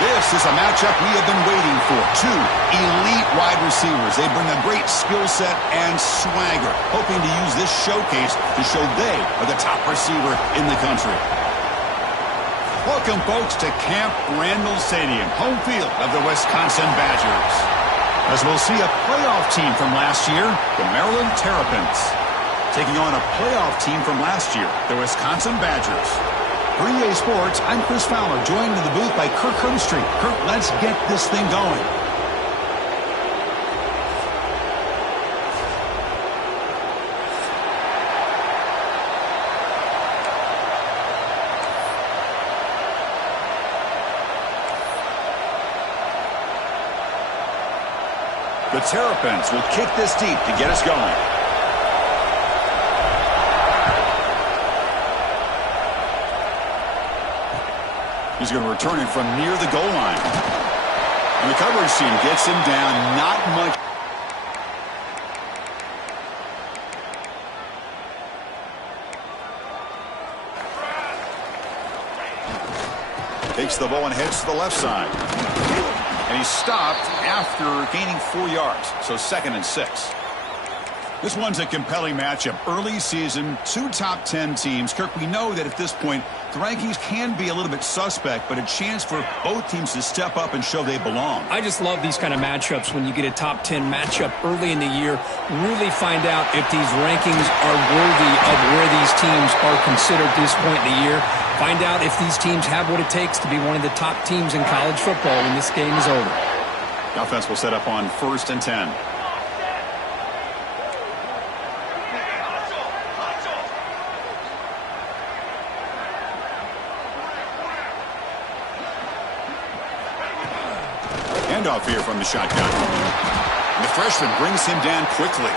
This is a matchup we have been waiting for. Two elite wide receivers. They bring a great skill set and swagger, hoping to use this showcase to show they are the top receiver in the country. Welcome, folks, to Camp Randall Stadium, home field of the Wisconsin Badgers. As we'll see a playoff team from last year, the Maryland Terrapins, taking on a playoff team from last year, the Wisconsin Badgers. For EA Sports, I'm Chris Fowler, joined in the booth by Kirk Herbstreit. Kirk, let's get this thing going. The Terrapins will kick this deep to get us going. He's going to return it from near the goal line. And the coverage team gets him down. Not much. Takes the ball and heads to the left side. And he's stopped after gaining 4 yards. So 2nd and 6. This one's a compelling matchup. Early season, 2 top 10 teams. Kirk, we know that at this point, the rankings can be a little bit suspect, but a chance for both teams to step up and show they belong. I just love these kind of matchups when you get a top 10 matchup early in the year. Really find out if these rankings are worthy of where these teams are considered at this point in the year. Find out if these teams have what it takes to be one of the top teams in college football when this game is over. The offense will set up on 1st and 10. Handoff here from the shotgun. And the freshman brings him down quickly.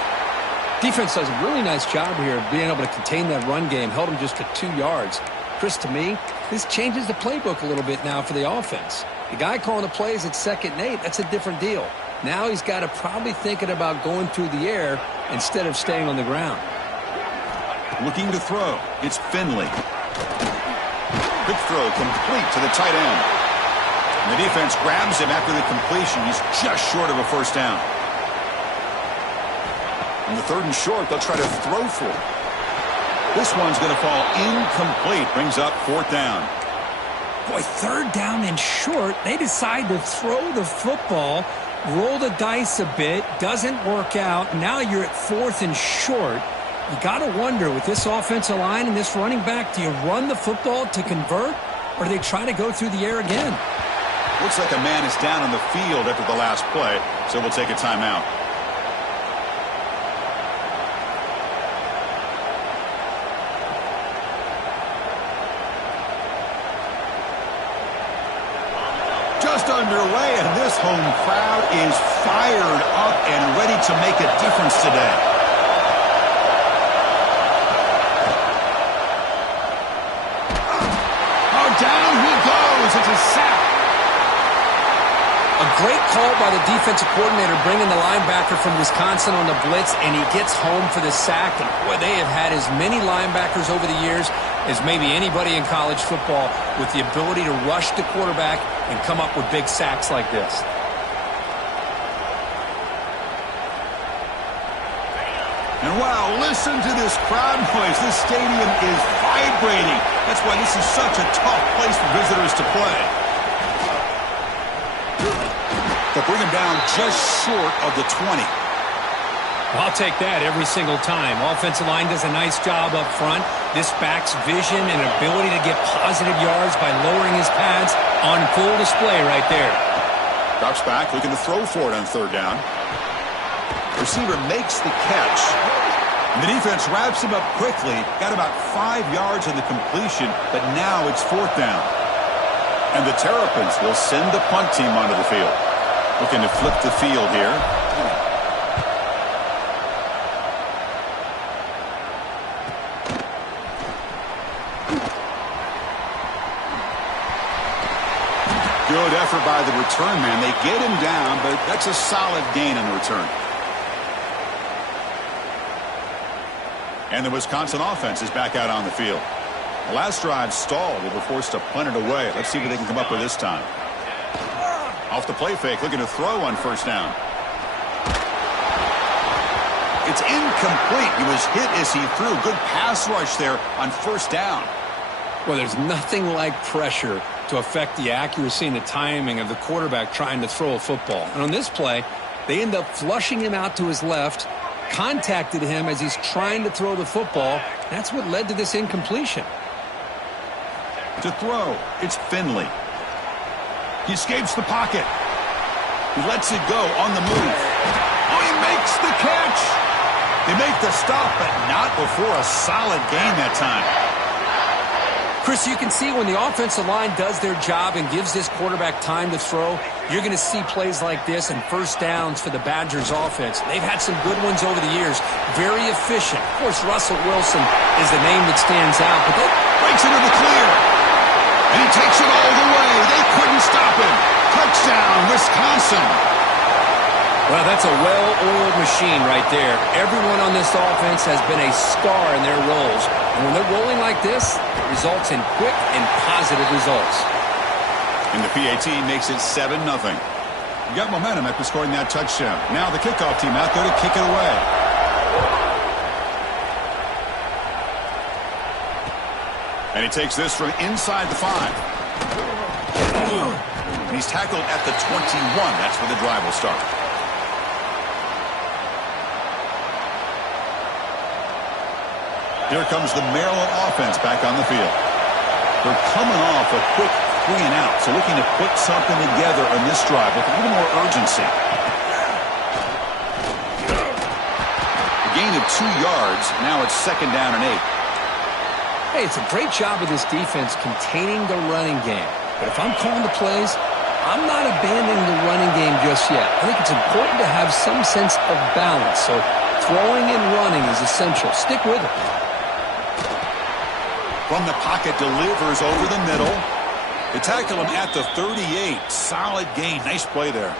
Defense does a really nice job here of being able to contain that run game. Held him just to 2 yards. Chris, to me, this changes the playbook a little bit now for the offense. The guy calling the plays at 2nd and 8, that's a different deal. Now he's got to probably thinking about going through the air instead of staying on the ground. Looking to throw. It's Finley. Quick throw complete to the tight end. And the defense grabs him after the completion. He's just short of a 1st down. On the 3rd and short, they'll try to throw for it. This one's going to fall incomplete. Brings up 4th down. Boy, 3rd down and short. They decide to throw the football, roll the dice a bit, doesn't work out. Now you're at 4th and short. You got to wonder, with this offensive line and this running back, do you run the football to convert, or do they try to go through the air again? Looks like a man is down on the field after the last play, so we'll take a timeout. Just underway, and this home crowd is fired up and ready to make a difference today. Oh, down he goes. It's a sack. A great call by the defensive coordinator bringing the linebacker from Wisconsin on the blitz, and he gets home for the sack. And boy, they have had as many linebackers over the years as maybe anybody in college football with the ability to rush the quarterback and come up with big sacks like this. And wow, listen to this crowd noise. This stadium is vibrating. That's why this is such a tough place for visitors to play. They'll bring him down just short of the 20. I'll take that every single time. Offensive line does a nice job up front. This back's vision and ability to get positive yards by lowering his pads on full display right there. Drops back, looking to throw for it on 3rd down. Receiver makes the catch. And the defense wraps him up quickly. Got about 5 yards on the completion, but now it's 4th down. And the Terrapins will send the punt team onto the field. Looking to flip the field here. Good effort by the return man. They get him down, but that's a solid gain on the return. And the Wisconsin offense is back out on the field. The last drive stalled. They were forced to punt it away. Let's see what they can come up with this time. Off the play fake, looking to throw on first down. It's incomplete. He was hit as he threw. Good pass rush there on first down. Well, there's nothing like pressure to affect the accuracy and the timing of the quarterback trying to throw a football. And on this play, they end up flushing him out to his left, contacted him as he's trying to throw the football. That's what led to this incompletion. To throw, it's Finley. He escapes the pocket. He lets it go on the move. Oh, he makes the catch. They make the stop, but not before a solid gain that time. Chris, you can see when the offensive line does their job and gives this quarterback time to throw, you're going to see plays like this and first downs for the Badgers offense. They've had some good ones over the years. Very efficient. Of course, Russell Wilson is the name that stands out, but they breaks into the clear. And he takes it all the way. They couldn't stop him. Touchdown, Wisconsin. Well, that's a well-oiled machine right there. Everyone on this offense has been a star in their roles. And when they're rolling like this, it results in quick and positive results. And the PAT makes it 7-0. You got momentum after scoring that touchdown. Now the kickoff team out there to kick it away. And he takes this from inside the 5. And he's tackled at the 21. That's where the drive will start. Here comes the Maryland offense back on the field. They're coming off a quick 3-and-out, so looking to put something together on this drive with a little more urgency. A gain of 2 yards. Now it's 2nd down and 8. Hey, it's a great job of this defense containing the running game. But if I'm calling the plays, I'm not abandoning the running game just yet. I think it's important to have some sense of balance. So throwing and running is essential. Stick with it. From the pocket, delivers over the middle. They tackle him at the 38. Solid gain. Nice play there.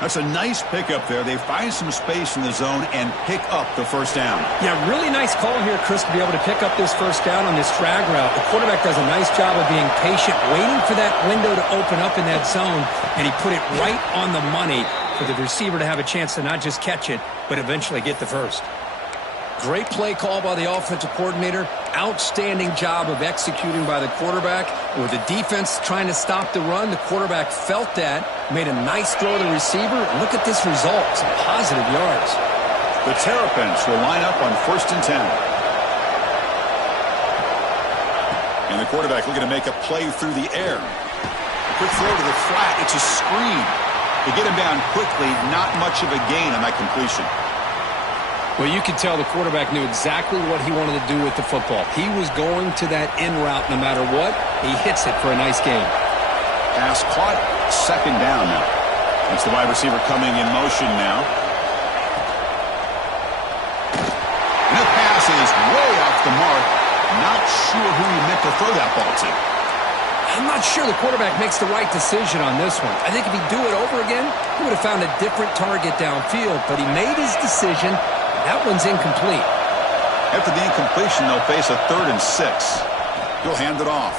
That's a nice pickup there. They find some space in the zone and pick up the first down. Yeah, really nice call here, Chris, to be able to pick up this first down on this drag route. The quarterback does a nice job of being patient, waiting for that window to open up in that zone, and he put it right on the money for the receiver to have a chance to not just catch it, but eventually get the first. Great play call by the offensive coordinator. Outstanding job of executing by the quarterback. With the defense trying to stop the run, the quarterback felt that, made a nice throw to the receiver. And look at this result. Some positive yards. The Terrapins will line up on 1st and 10. And the quarterback looking to make a play through the air. A quick throw to the flat. It's a screen. To get him down quickly, not much of a gain on that completion. Well, you could tell the quarterback knew exactly what he wanted to do with the football. He was going to that in route no matter what. He hits it for a nice gain. Pass caught, 2nd down now. It's the wide receiver coming in motion now. And the pass is way off the mark. Not sure who he meant to throw that ball to. I'm not sure the quarterback makes the right decision on this one. I think if he'd do it over again, he would have found a different target downfield. But he made his decision. That one's incomplete. After the incompletion, they'll face a 3rd and 6. He'll hand it off.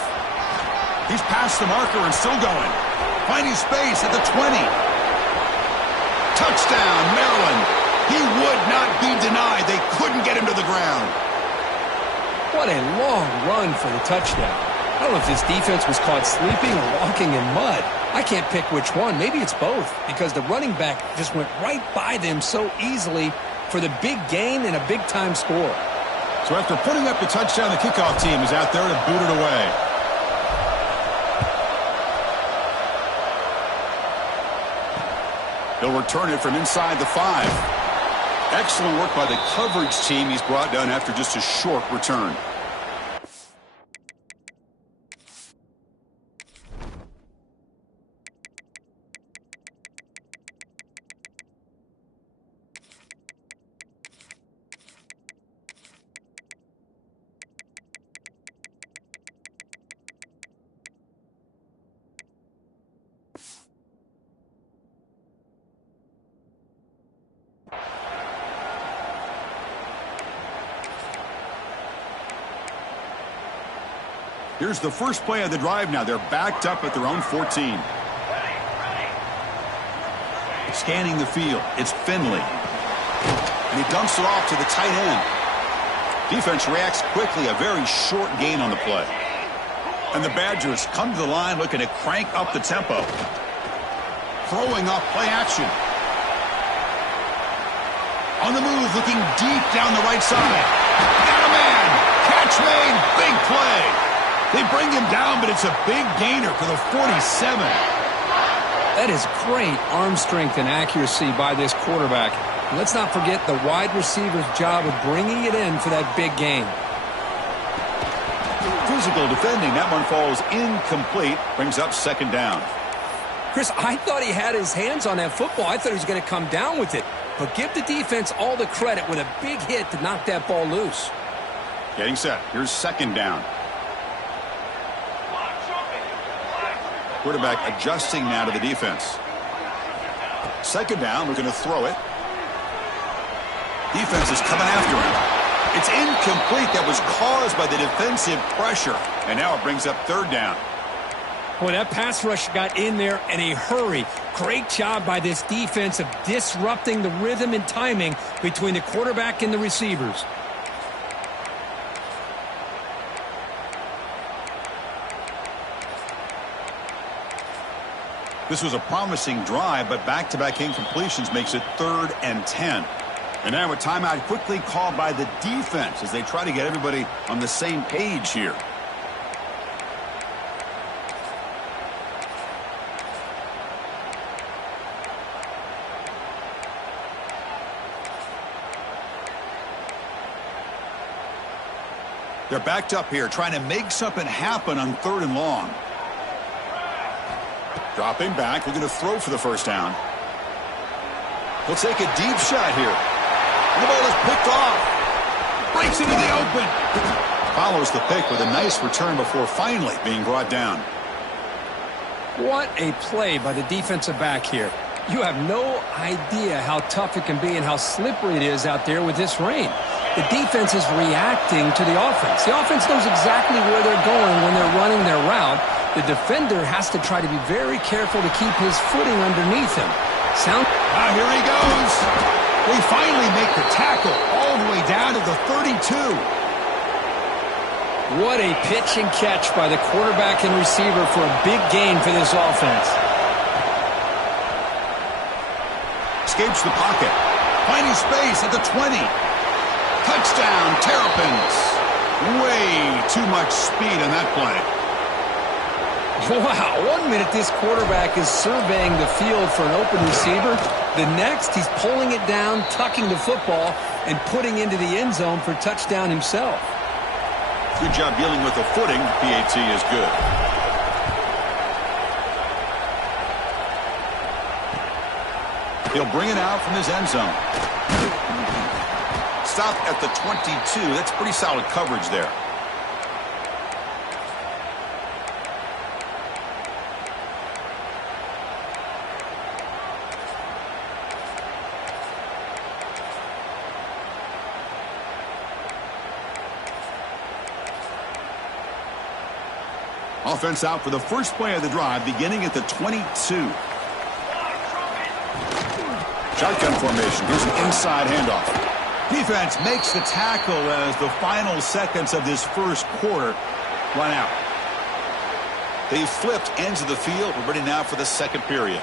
He's past the marker and still going. Finding space at the 20. Touchdown, Maryland. He would not be denied. They couldn't get him to the ground. What a long run for the touchdown. I don't know if this defense was caught sleeping or walking in mud. I can't pick which one. Maybe it's both, because the running back just went right by them so easily for the big gain and a big-time score. So after putting up the touchdown, the kickoff team is out there to boot it away. He'll return it from inside the 5. Excellent work by the coverage team. He's brought down after just a short return. Here's the first play of the drive now. They're backed up at their own 14. Scanning the field, it's Finley. And he dumps it off to the tight end. Defense reacts quickly, a very short gain on the play. And the Badgers come to the line looking to crank up the tempo. Throwing off play action. On the move, looking deep down the right side. Got a man. Catch made. Big play. They bring him down, but it's a big gainer for the 47. That is great arm strength and accuracy by this quarterback. And let's not forget the wide receiver's job of bringing it in for that big gain. Physical defending. That one falls incomplete. Brings up second down. Chris, I thought he had his hands on that football. I thought he was going to come down with it. But give the defense all the credit with a big hit to knock that ball loose. Getting set. Here's second down. Quarterback adjusting now to the defense. Second down, we're going to throw it. Defense is coming after him. It's incomplete. That was caused by the defensive pressure. And now it brings up third down. Boy, that pass rush got in there in a hurry. Great job by this defense of disrupting the rhythm and timing between the quarterback and the receivers. This was a promising drive, but back-to-back incompletions makes it 3rd and 10. And now a timeout quickly called by the defense as they try to get everybody on the same page here. They're backed up here, trying to make something happen on 3rd and long. Dropping back, we're going to throw for the first down. He'll take a deep shot here. And the ball is picked off. Breaks into the open. Follows the pick with a nice return before finally being brought down. What a play by the defensive back here. You have no idea how tough it can be and how slippery it is out there with this rain. The defense is reacting to the offense. The offense knows exactly where they're going when they're running their route. The defender has to try to be very careful to keep his footing underneath him. Here he goes. We finally make the tackle all the way down to the 32. What a pitch and catch by the quarterback and receiver for a big gain for this offense. Escapes the pocket. Finding space at the 20. Touchdown, Terrapins. Way too much speed on that play. Wow, 1 minute this quarterback is surveying the field for an open receiver. The next, he's pulling it down, tucking the football, and putting into the end zone for touchdown himself. Good job dealing with the footing. PAT is good. He'll bring it out from his end zone. Stop at the 22. That's pretty solid coverage there. Offense out for the first play of the drive, beginning at the 22. Shotgun formation. Here's an inside handoff. Defense makes the tackle as the final seconds of this first quarter run out. They flipped ends of the field. We're ready now for the second period.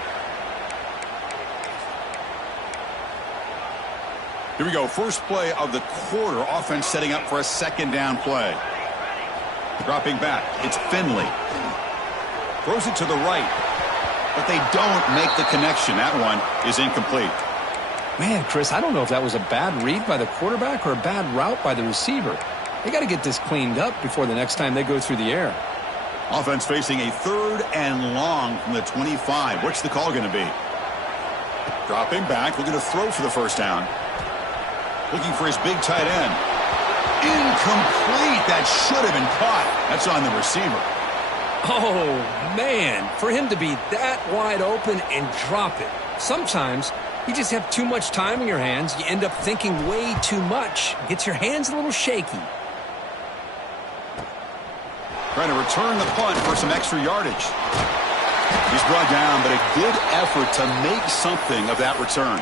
Here we go. First play of the quarter. Offense setting up for a second down play. Dropping back. It's Finley. Throws it to the right. But they don't make the connection. That one is incomplete. Man, Chris, I don't know if that was a bad read by the quarterback or a bad route by the receiver. They got to get this cleaned up before the next time they go through the air. Offense facing a 3rd and long from the 25. What's the call going to be? Dropping back. We're going to throw for the first down. Looking for his big tight end. Incomplete. That should have been caught. That's on the receiver. Oh, man. For him to be that wide open and drop it. Sometimes you just have too much time in your hands. You end up thinking way too much. Gets your hands a little shaky. Trying to return the punt for some extra yardage. He's brought down, but a good effort to make something of that return.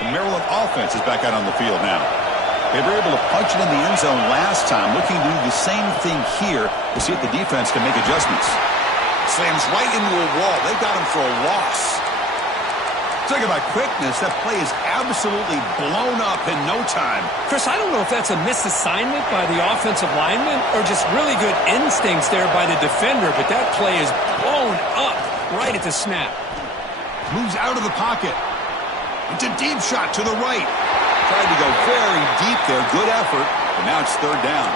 The Maryland offense is back out on the field now. They were able to punch it in the end zone last time, looking to do the same thing here to see if the defense can make adjustments. Slams right into a wall. They got him for a loss. Talking about quickness, that play is absolutely blown up in no time. Chris, I don't know if that's a misassignment by the offensive lineman or just really good instincts there by the defender, but that play is blown up right at the snap. Moves out of the pocket. It's a deep shot to the right. Tried to go very deep there. Good effort, but now it's third down.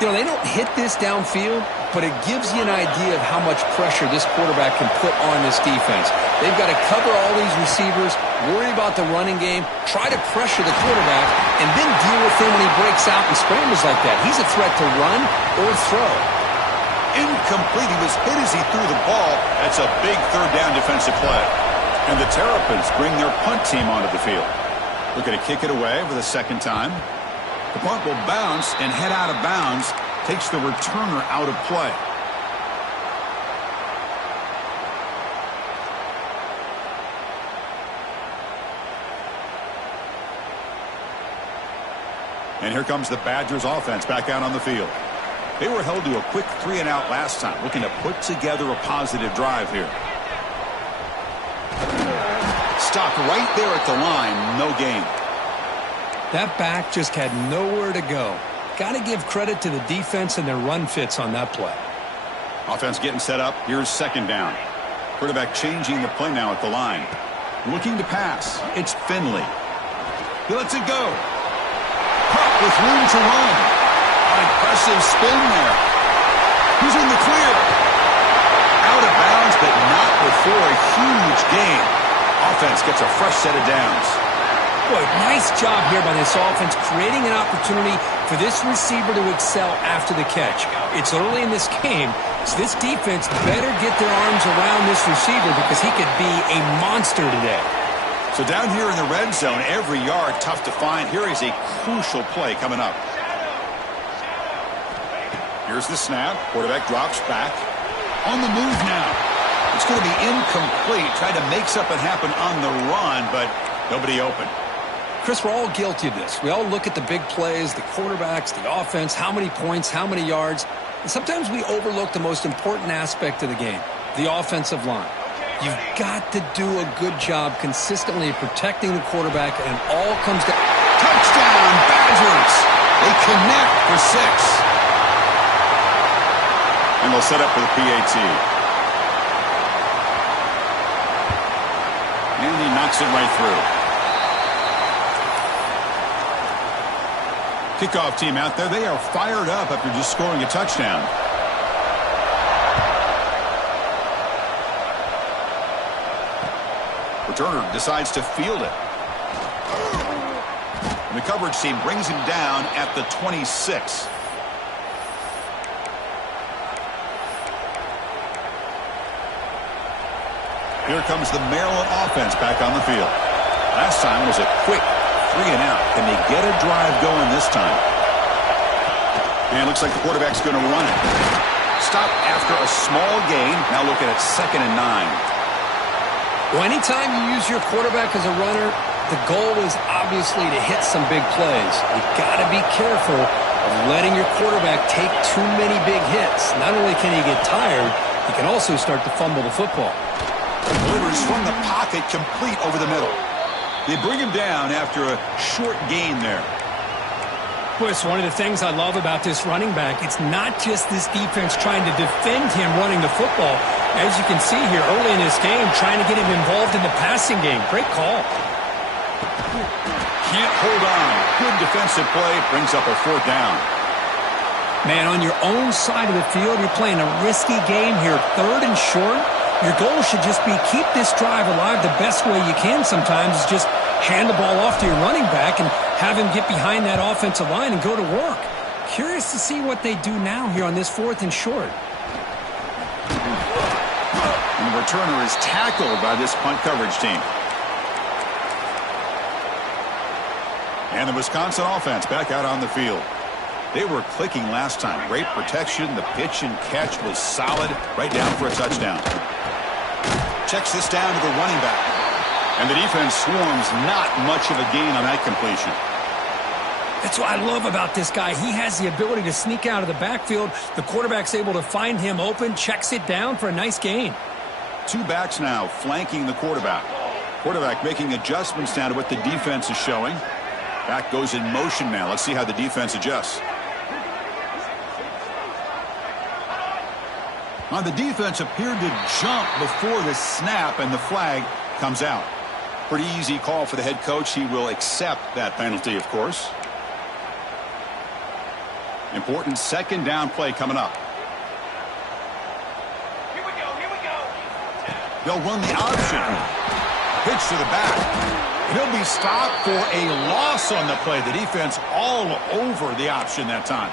You know, they don't hit this downfield, but it gives you an idea of how much pressure this quarterback can put on this defense. They've got to cover all these receivers, worry about the running game, try to pressure the quarterback, and then deal with him when he breaks out and scrambles like that. He's a threat to run or throw. Incomplete. He was hit as he threw the ball. That's a big third down defensive play. And the Terrapins bring their punt team onto the field. Looking to kick it away for the second time. The punt will bounce and head out of bounds. Takes the returner out of play. And here comes the Badgers offense back out on the field. They were held to a quick 3-and-out last time, looking to put together a positive drive here. Stopped right there at the line, no gain. That back just had nowhere to go. Got to give credit to the defense and their run fits on that play. Offense getting set up. Here's second down. Quarterback changing the play now at the line. Looking to pass. It's Finley. He lets it go. Puck with room to run. An impressive spin there. He's in the clear. Out of bounds, but not before a huge gain. Offense gets a fresh set of downs. Boy, nice job here by this offense, creating an opportunity for this receiver to excel after the catch. It's early in this game, so this defense better get their arms around this receiver because he could be a monster today. So down here in the red zone, every yard tough to find. Here is a crucial play coming up. Here's the snap. Quarterback drops back. On the move now. It's going to be incomplete. Tried to make something happen on the run, but nobody open. Chris, we're all guilty of this. We all look at the big plays, the quarterbacks, the offense, how many points, how many yards. And sometimes we overlook the most important aspect of the game, the offensive line. You've got to do a good job consistently protecting the quarterback, and it all comes down. Touchdown, Badgers! They connect for 6. And they'll set up for the PAT. And he knocks it right through. Kickoff team out there. They are fired up after just scoring a touchdown. Returner decides to field it. And the coverage team brings him down at the 26. Here comes the Maryland offense back on the field. Last time was a quick 3-and-out. Can they get a drive going this time? And it looks like the quarterback's going to run it. Stop after a small gain. Now looking at 2nd and 9. Well, anytime you use your quarterback as a runner, the goal is obviously to hit some big plays. You've got to be careful of letting your quarterback take too many big hits. Not only can he get tired, he can also start to fumble the football. Delivers from the pocket, complete over the middle. They bring him down after a short gain there. Boy, it's one of the things I love about this running back. It's not just this defense trying to defend him running the football. As you can see here early in this game, trying to get him involved in the passing game. Great call. Can't hold on. Good defensive play. Brings up a 4th down. Man, on your own side of the field, you're playing a risky game here. 3rd and short. Your goal should just be keep this drive alive the best way you can sometimes is just hand the ball off to your running back and have him get behind that offensive line and go to work. Curious to see what they do now here on this 4th and short. And the returner is tackled by this punt coverage team. And the Wisconsin offense back out on the field. They were clicking last time. Great protection. The pitch and catch was solid. Right down for a touchdown. Checks this down to the running back. And the defense swarms. Not much of a gain on that completion. That's what I love about this guy. He has the ability to sneak out of the backfield. The quarterback's able to find him open, checks it down for a nice gain. Two backs now flanking the quarterback. Quarterback making adjustments down to what the defense is showing. Back goes in motion now. Let's see how the defense adjusts. Now the defense appeared to jump before the snap, and the flag comes out. Pretty easy call for the head coach. He will accept that penalty, of course. Important second down play coming up. Here we go. They'll run the option. Pitch to the back. He'll be stopped for a loss on the play. The defense all over the option that time.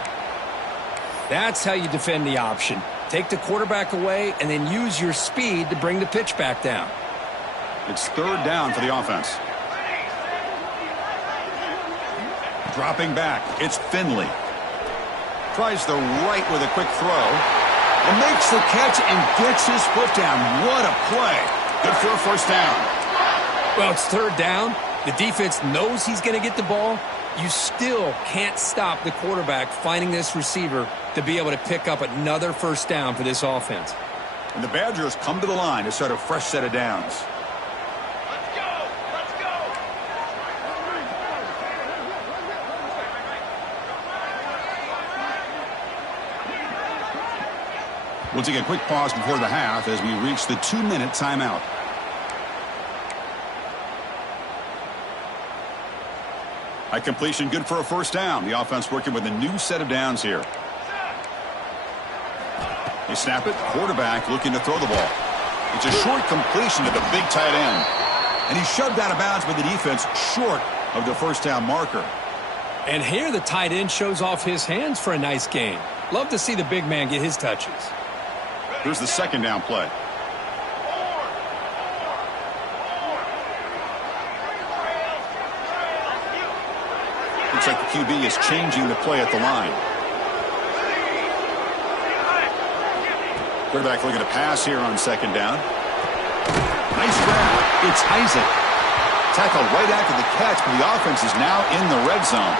That's how you defend the option. Take the quarterback away and then use your speed to bring the pitch back down. It's third down for the offense. Dropping back. It's Finley. Tries the right with a quick throw. And makes the catch and gets his foot down. What a play. Good for a first down. Well, it's third down. The defense knows he's going to get the ball. You still can't stop the quarterback finding this receiver to be able to pick up another first down for this offense. And the Badgers come to the line to start a fresh set of downs. Let's go. We'll take a quick pause before the half as we reach the 2-minute timeout. High completion, good for a first down. The offense working with a new set of downs here. They snap it. Quarterback looking to throw the ball. It's a short completion to the big tight end. And he shoved out of bounds by the defense short of the first down marker. And here the tight end shows off his hands for a nice gain. Love to see the big man get his touches. Here's the second down play. Looks like the QB is changing the play at the line. Quarterback looking to pass here on second down. Nice grab. It's Isaac. Tackle right after the catch, but the offense is now in the red zone.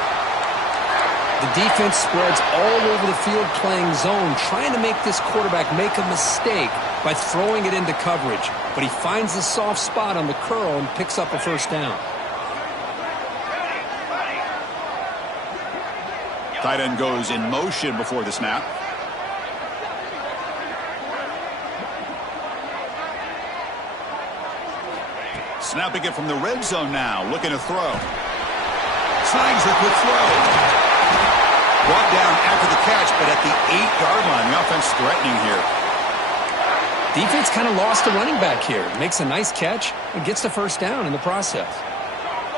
The defense spreads all over the field playing zone, trying to make this quarterback make a mistake by throwing it into coverage. But he finds the soft spot on the curl and picks up a first down. Tight end goes in motion before the snap. Snapping it from the red zone now, looking to throw. Snags the quick throw. Brought down after the catch, but at the 8-yard line, the offense threatening here. Defense kind of lost a running back here. Makes a nice catch and gets the first down in the process.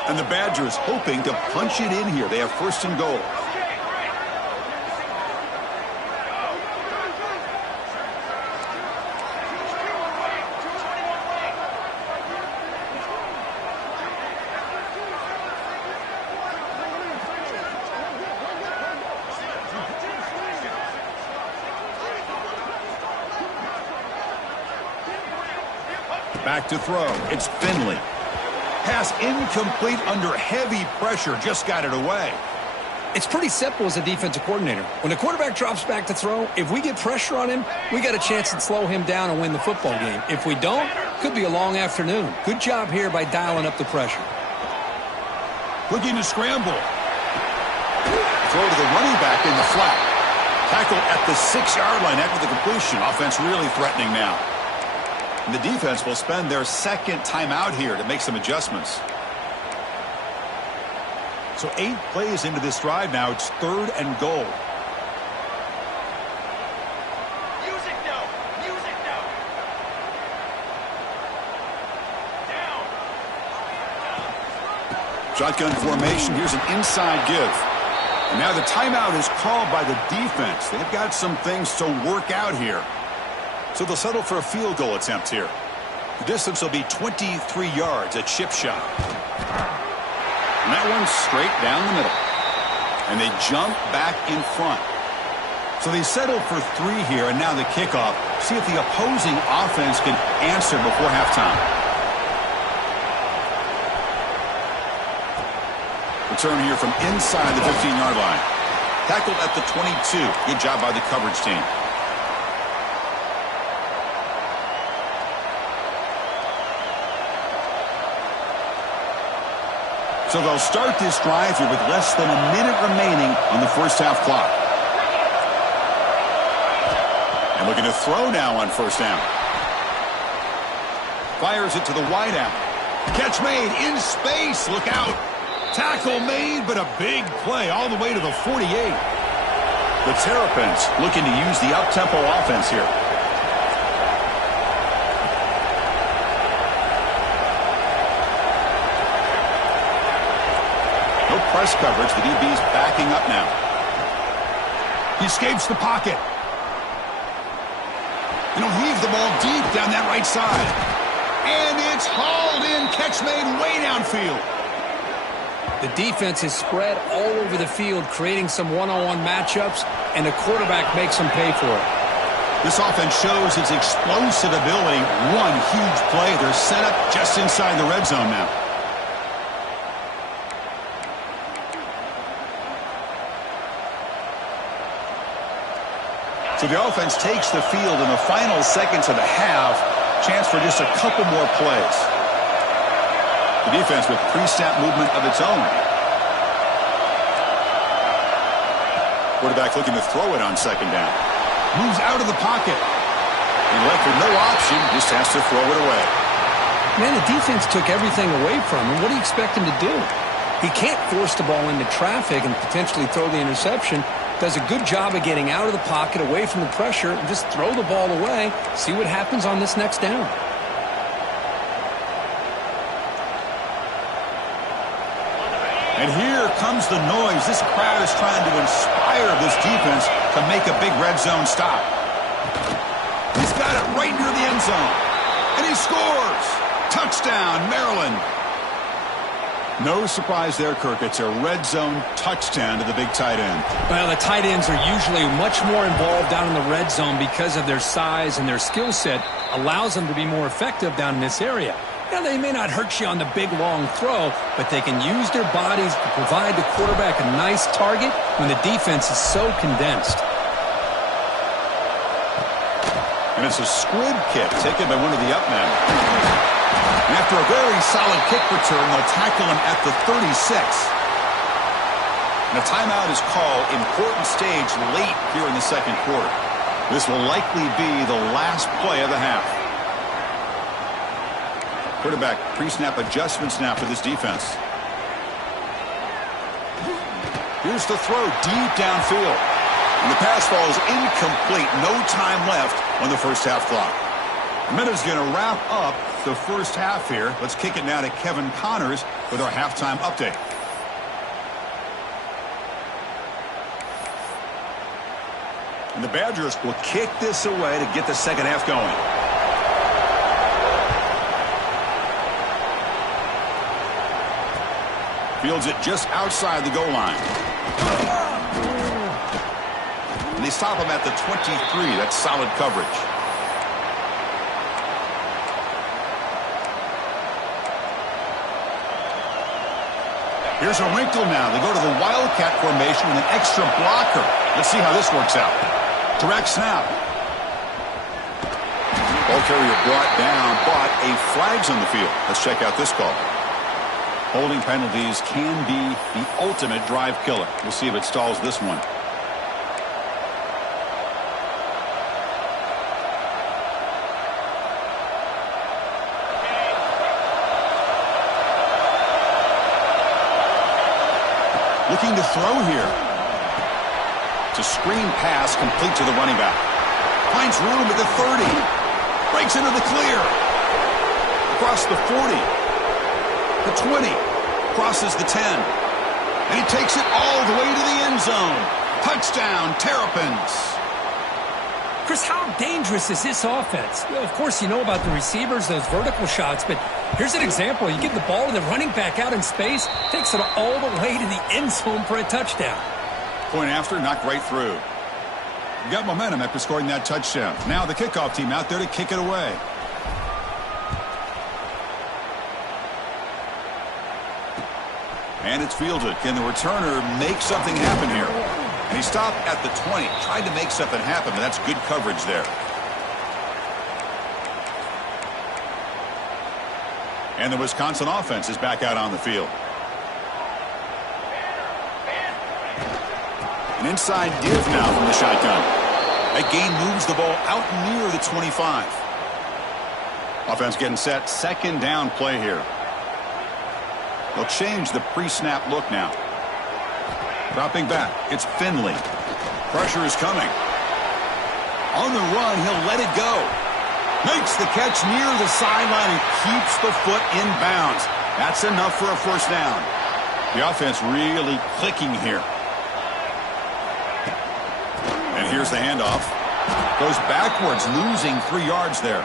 And the Badgers hoping to punch it in here. They have first and goal. Back to throw. It's Finley. Pass incomplete under heavy pressure. Just got it away. It's pretty simple as a defensive coordinator. When the quarterback drops back to throw, if we get pressure on him, we got a chance to slow him down and win the football game. If we don't, could be a long afternoon. Good job here by dialing up the pressure. Looking to scramble. Throw to the running back in the flat. Tackle at the 6-yard line after the completion. Offense really threatening now. And the defense will spend their second timeout here to make some adjustments. So 8 plays into this drive now. It's third and goal. Music now. Down. Shotgun formation. Here's an inside give. And now the timeout is called by the defense. They've got some things to work out here. So they'll settle for a field goal attempt here. The distance will be 23 yards, a chip shot. And that one's straight down the middle. And they jump back in front. So they settled for 3 here, and now the kickoff. See if the opposing offense can answer before halftime. Return here from inside the 15-yard line. Tackled at the 22. Good job by the coverage team. So they'll start this drive here with less than a minute remaining on the first half clock. And looking to throw now on first down. Fires it to the wideout. Catch made in space. Look out. Tackle made, but a big play all the way to the 48. The Terrapins looking to use the up-tempo offense here. No press coverage. The DB's backing up now. He escapes the pocket. And he'll heave the ball deep down that right side. And it's hauled in. Catch made way downfield. The defense is spread all over the field, creating some one-on-one matchups, and the quarterback makes them pay for it. This offense shows its explosive ability. One huge play. They're set up just inside the red zone now. So the offense takes the field in the final seconds of the half. Chance for just a couple more plays. The defense with pre-snap movement of its own. Quarterback looking to throw it on second down. Moves out of the pocket. And left with no option, just has to throw it away. Man, the defense took everything away from him. What do you expect him to do? He can't force the ball into traffic and potentially throw the interception. Does a good job of getting out of the pocket, away from the pressure, and just throw the ball away. See what happens on this next down. And here comes the noise. This crowd is trying to inspire this defense to make a big red zone stop. He's got it right near the end zone. And he scores. Touchdown, Maryland. No surprise there, Kirk. It's a red zone touchdown to the big tight end. Well, the tight ends are usually much more involved down in the red zone because of their size, and their skill set allows them to be more effective down in this area. Now, they may not hurt you on the big, long throw, but they can use their bodies to provide the quarterback a nice target when the defense is so condensed. And it's a squib kick taken by one of the up men. And after a very solid kick return, they'll tackle him at the 36. And a timeout is called. Important stage late here in the second quarter. This will likely be the last play of the half. Quarterback pre-snap adjustments now for this defense. Here's the throw deep downfield. And the pass falls incomplete. No time left on the first half clock. Minuta's going to wrap up the first half here. Let's kick it now to Kevin Connors with our halftime update. And the Badgers will kick this away to get the second half going. Fields it just outside the goal line. And they stop him at the 23. That's solid coverage. Here's a wrinkle now. They go to the Wildcat formation with an extra blocker. Let's see how this works out. Direct snap. Ball carrier brought down, but a flag's on the field. Let's check out this call. Holding penalties can be the ultimate drive killer. We'll see if it stalls this one. Looking to throw here. It's a screen pass complete to the running back. Finds room at the 30. Breaks into the clear. Across the 40. The 20. Crosses the 10. And he takes it all the way to the end zone. Touchdown, Terrapins. Chris, how dangerous is this offense? Well, of course, you know about the receivers, those vertical shots, but here's an example. You give the ball to the running back out in space, takes it all the way to the end zone for a touchdown. Point after, knocked right through. Got momentum after scoring that touchdown. Now the kickoff team out there to kick it away. And it's fielded. Can the returner make something happen here? And he stopped at the 20. Tried to make something happen, but that's good coverage there. And the Wisconsin offense is back out on the field. An inside div now from the shotgun. That gain moves the ball out near the 25. Offense getting set. Second down play here. They'll change the pre-snap look now. Dropping back. It's Finley. Pressure is coming. On the run, he'll let it go. Makes the catch near the sideline and keeps the foot in bounds. That's enough for a first down. The offense really clicking here. And here's the handoff. Goes backwards, losing 3 yards there.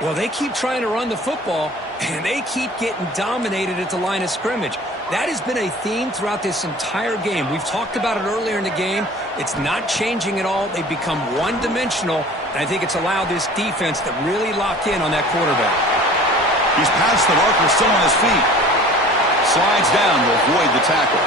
Well, they keep trying to run the football, and they keep getting dominated at the line of scrimmage. That has been a theme throughout this entire game. We've talked about it earlier in the game. It's not changing at all. They've become one-dimensional, and I think it's allowed this defense to really lock in on that quarterback. He's past the marker, still on his feet. Slides down to avoid the tackle.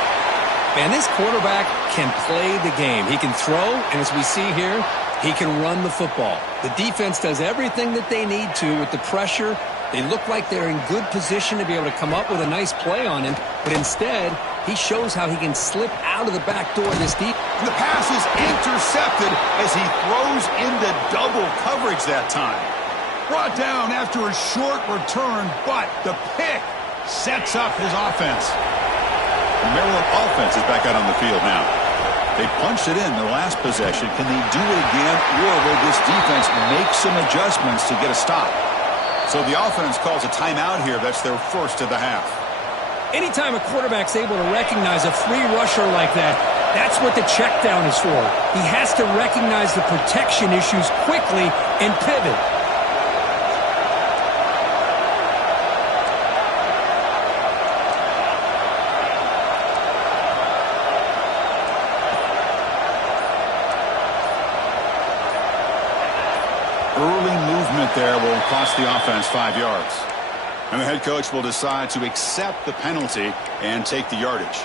And this quarterback can play the game. He can throw, and as we see here, he can run the football. The defense does everything that they need to with the pressure. They look like they're in good position to be able to come up with a nice play on him, but instead, he shows how he can slip out of the back door of this deep. The pass is intercepted as he throws into double coverage that time. Brought down after a short return, but the pick sets up his offense. The Maryland offense is back out on the field now. They punched it in their last possession. Can they do it again, or will this defense make some adjustments to get a stop? So the offense calls a timeout here. That's their first of the half. Anytime a quarterback's able to recognize a free rusher like that, that's what the check down is for. He has to recognize the protection issues quickly and pivot. Early movement there will cost the offense 5 yards. And the head coach will decide to accept the penalty and take the yardage.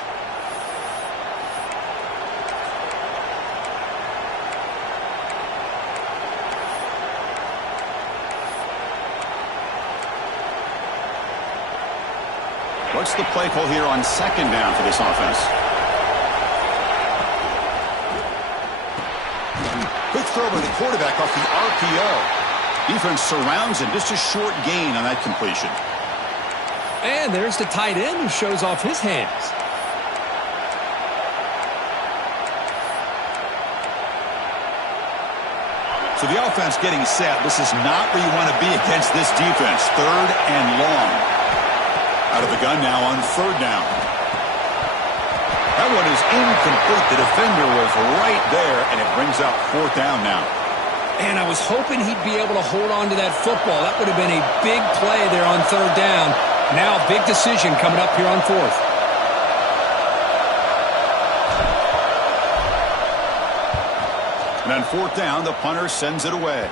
What's the play call here on second down for this offense? Quick throw by the quarterback off the RPO. Defense surrounds him. Just a short gain on that completion. And there's the tight end who shows off his hands. So the offense getting set. This is not where you want to be against this defense. Third and long. Out of the gun now on third down. That one is incomplete. The defender was right there, and it brings up fourth down now. And I was hoping he'd be able to hold on to that football. That would have been a big play there on third down. Now a big decision coming up here on fourth. And on fourth down, the punter sends it away.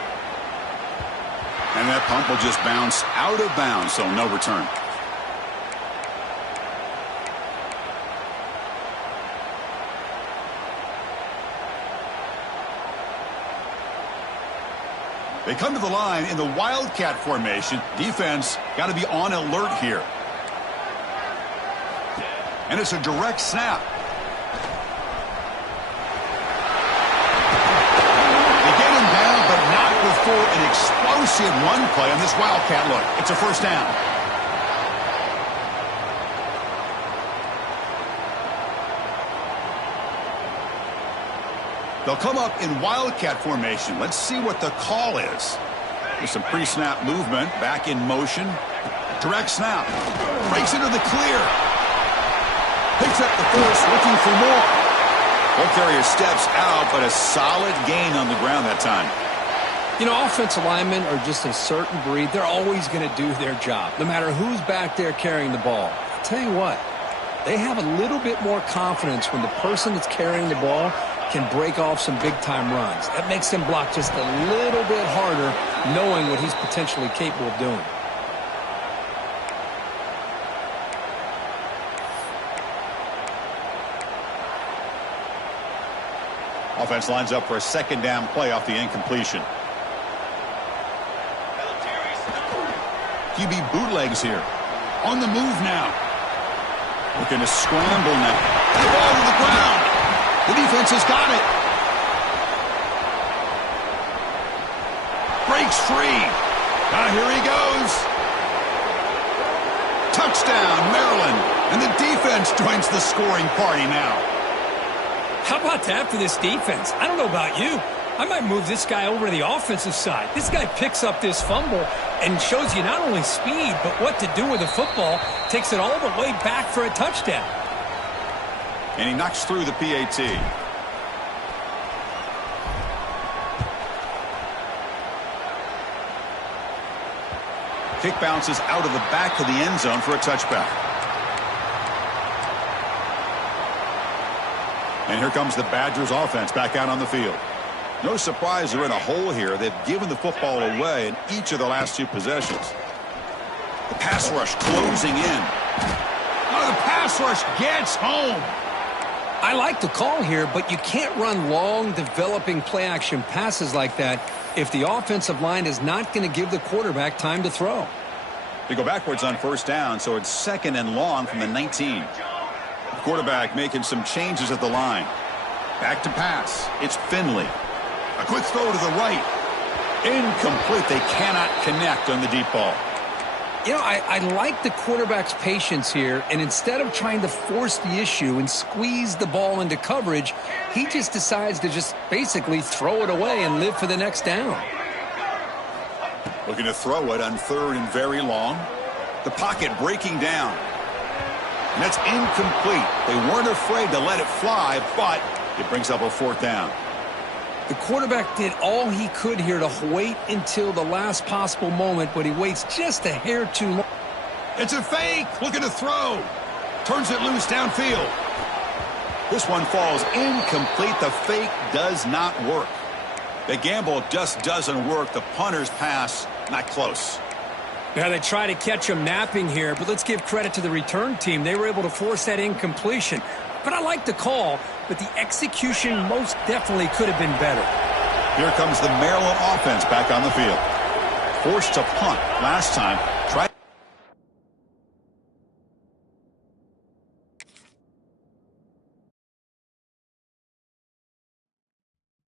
And that punt will just bounce out of bounds, so no return. They come to the line in the Wildcat formation. Defense got to be on alert here. And it's a direct snap. They get him down, but not before an explosive run play on this Wildcat look. It's a first down. They'll come up in Wildcat formation. Let's see what the call is. There's some pre-snap movement. Back in motion. Direct snap. Breaks into the clear. Picks up the first, looking for more. Ball carrier steps out, but a solid gain on the ground that time. You know, offensive linemen are just a certain breed. They're always going to do their job, no matter who's back there carrying the ball. I'll tell you what, they have a little bit more confidence when the person that's carrying the ball can break off some big-time runs. That makes them block just a little bit harder, knowing what he's potentially capable of doing. Offense lines up for a second down play off the incompletion. QB bootlegs here. On the move now. Looking to scramble now. The ball to the ground. The defense has got it. Breaks free. Here he goes. Touchdown, Maryland. And the defense joins the scoring party now. How about that for this defense? I don't know about you. I might move this guy over to the offensive side. This guy picks up this fumble and shows you not only speed, but what to do with the football. Takes it all the way back for a touchdown. And he knocks through the PAT. Kick bounces out of the back of the end zone for a touchback. And here comes the Badgers offense back out on the field. No surprise they're in a hole here. They've given the football away in each of the last two possessions. The pass rush closing in. Oh, the pass rush gets home. I like the call here, but you can't run long, developing play-action passes like that if the offensive line is not going to give the quarterback time to throw. They go backwards on first down, so it's second and long from the 19. The quarterback making some changes at the line. Back to pass. It's Finley. A quick throw to the right. Incomplete. They cannot connect on the deep ball. You know, I like the quarterback's patience here, and instead of trying to force the issue and squeeze the ball into coverage, he just decides to just basically throw it away and live for the next down. Looking to throw it on third and very long. The pocket breaking down. And that's incomplete. They weren't afraid to let it fly, but it brings up a fourth down. The quarterback did all he could here to wait until the last possible moment, but he waits just a hair too long. It's a fake. Looking to throw. Turns it loose downfield. This one falls incomplete. The fake does not work. The gamble just doesn't work. The punter's pass, not close. Now they try to catch him napping here, but let's give credit to the return team. They were able to force that incompletion. But I like the call, but the execution most definitely could have been better. Here comes the Maryland offense back on the field. Forced to punt last time.